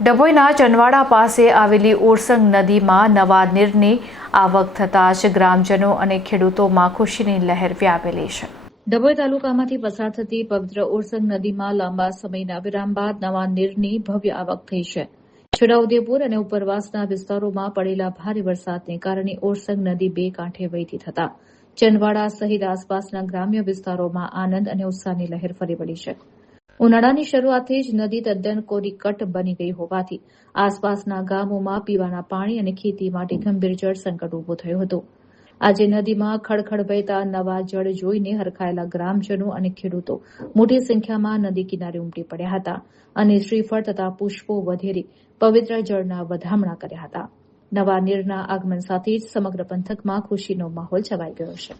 ડભોઈના ચનવાડા પાસે આવેલી ઓરસંગ નદીમાં નવા નીરની આવક થતાં જ ગ્રામજનો અને ખેડૂતોમાં ખુશીની લહેર વ્યાપેલી છે. ડભોઈ તાલુકામાંથી પસાર થતી પવિત્ર ઓરસંગ નદીમાં લાંબા સમયના વિરામ બાદ નવા નીરની ભવ્ય આવક થઈ છે. છોટાઉદેપુર અને ઉપરવાસના વિસ્તારોમાં પડેલા ભારે વરસાદને કારણે ઓરસંગ નદી બે કાંઠે વહેતી થતા ચનવાડા સહિત આસપાસના ગ્રામ્ય વિસ્તારોમાં આનંદ અને ઉત્સાહની લહેર ફરી વળી છે. ઉનાળાની શરૂઆતથી જ નદી તદ્દન કોરીકટ બની ગઈ હોવાથી આસપાસના ગામોમાં પીવાના પાણી અને ખેતી માટે ગંભીર જળ સંકટ ઉભું થયું હતું. આજે નદીમાં ખળખળ વહેતા નવા જળ જોઈને હરખાયેલા ગ્રામજનો અને ખેડૂતો મોટી સંખ્યામાં નદી કિનારે ઉમટી પડ્યા હતા અને શ્રીફળ તથા પુષ્પો વધેરી પવિત્ર જળના વધામણા કર્યા હતા. નવા નીરના આગમન સાથે જ સમગ્ર પંથકમાં ખુશીનો માહોલ છવાઈ ગયો છે.